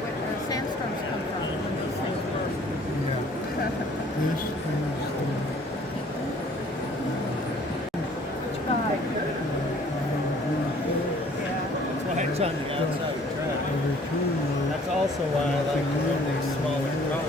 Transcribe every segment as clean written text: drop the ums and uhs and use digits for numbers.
when sandstorms come from, when these things burst. Yeah. This is Which guy? That's why it's on the outside of the track. the return. That's also why I like to run these smaller trucks.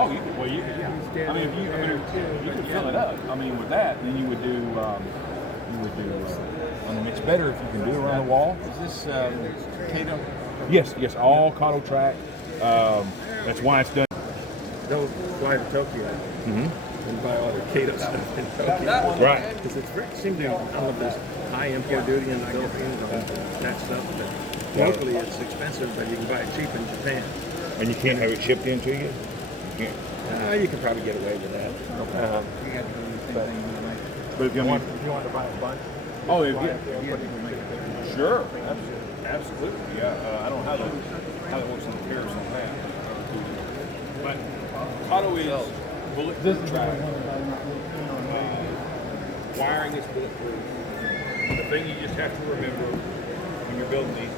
Oh, you could, well, you could, yeah. I mean, if you could fill it up. I mean, with that, then you would do, I mean, it's better if you can do it around the wall. Is this Cato? Yes, all Ttrak. That's why it's done. Don't fly to Tokyo and buy all the Cato stuff in Tokyo. Right. Because it's very, seems to, I don't know if there's high import duty in the Philippines on that stuff, but locally it's expensive, but you can buy it cheap in Japan. And you can't have it shipped in to you? You You can probably get away with that. But if you want, to buy a bunch, oh, sure, absolutely. Yeah, I don't know how that works on the tariffs on that. But Otto is bulletproof track. Wiring is bulletproof. The thing you just have to remember when you're building these,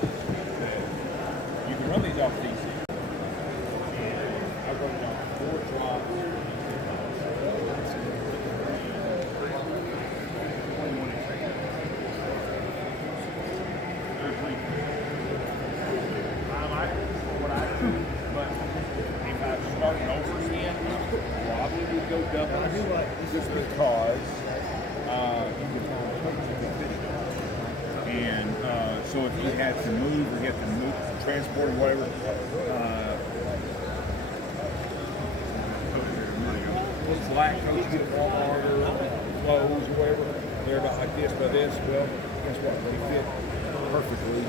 you can run these off DC. I've run it off 4 slots. Go double just because and so if you had to move or you had to move transport or whatever black coats you get at Walmart or clothes or whatever, they're about like this by this. Well, guess what? They fit perfectly.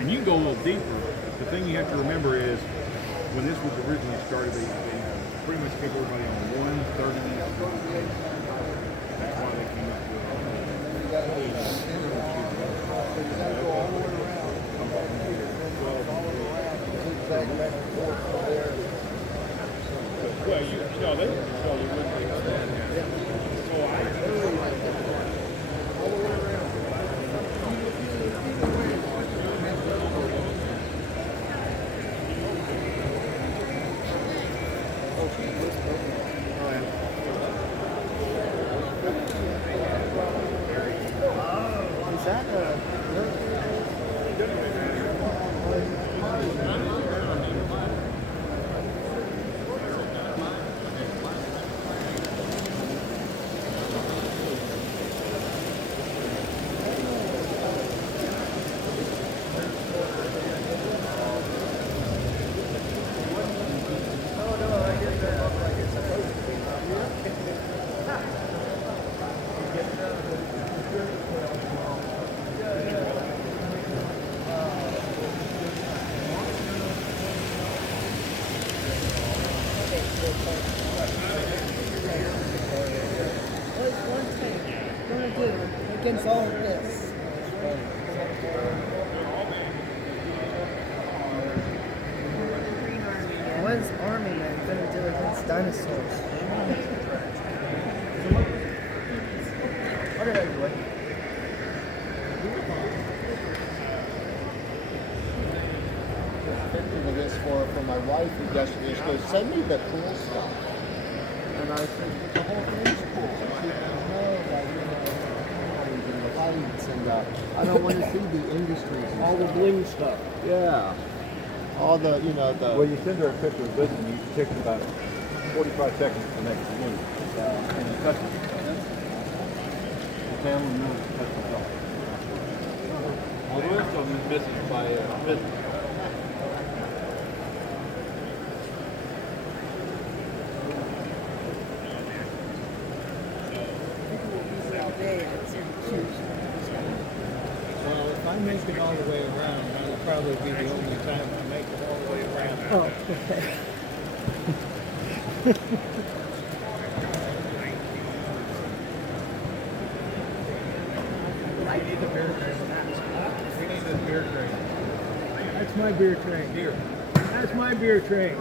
And you can go a little deeper. The thing you have to remember is when this was originally started, they pretty much kept everybody on 130. That's why they came up with well, you know, they wouldn't understand that. So I all the way around. Is that Against all of this. What is Army Man going to do against dinosaurs? what did I do? Thinking of this for my wife who yesterday. She goes, send me the cool stuff. And I said, the whole thing's cool. She goes, no, lights and I don't want to see the industries. all the bling stuff. Yeah. All the, you know, the... Well, you send her a picture of this and you take about 45 seconds to make the move. And you touch it. The camera knows to touch it off. Well, the rest of them is missing by business. All day. make it all the way around. That'll probably be the only time I make it all the way around. Oh, okay. We need a beer tray. That's my beer tray. Here. That's my beer tray.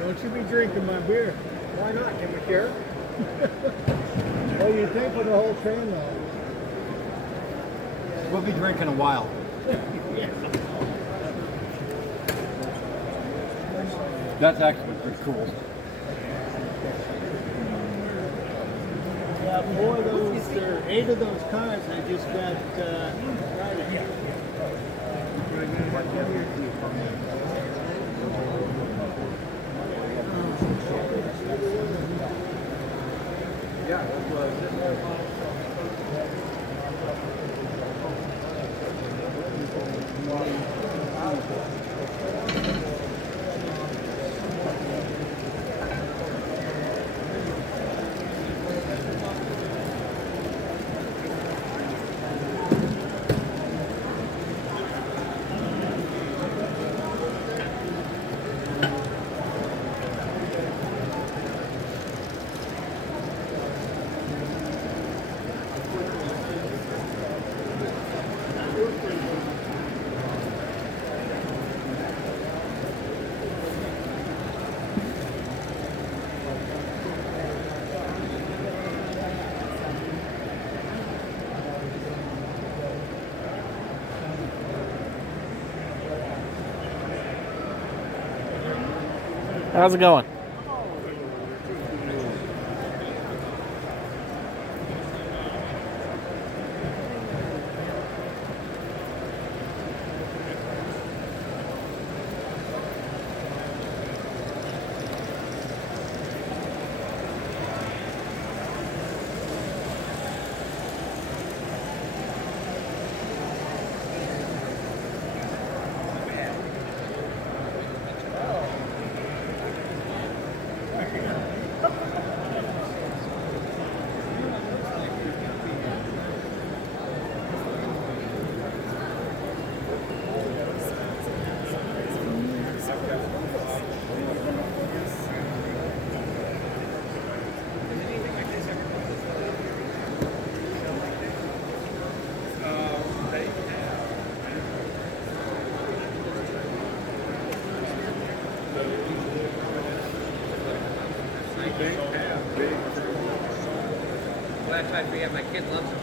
Don't you be drinking my beer. Why not? Can we share? Well, you take for the whole train though. We'll be drinking a while. That's actually pretty cool. Yeah, 4 of those, or 8 of those cars I just got Friday. How's it going? Last I forget, my kid loves them.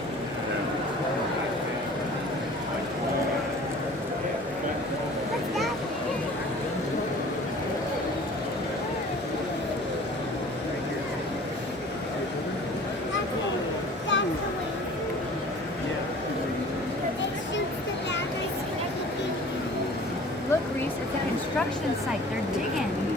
Look, Reese, it's a construction site. They're digging.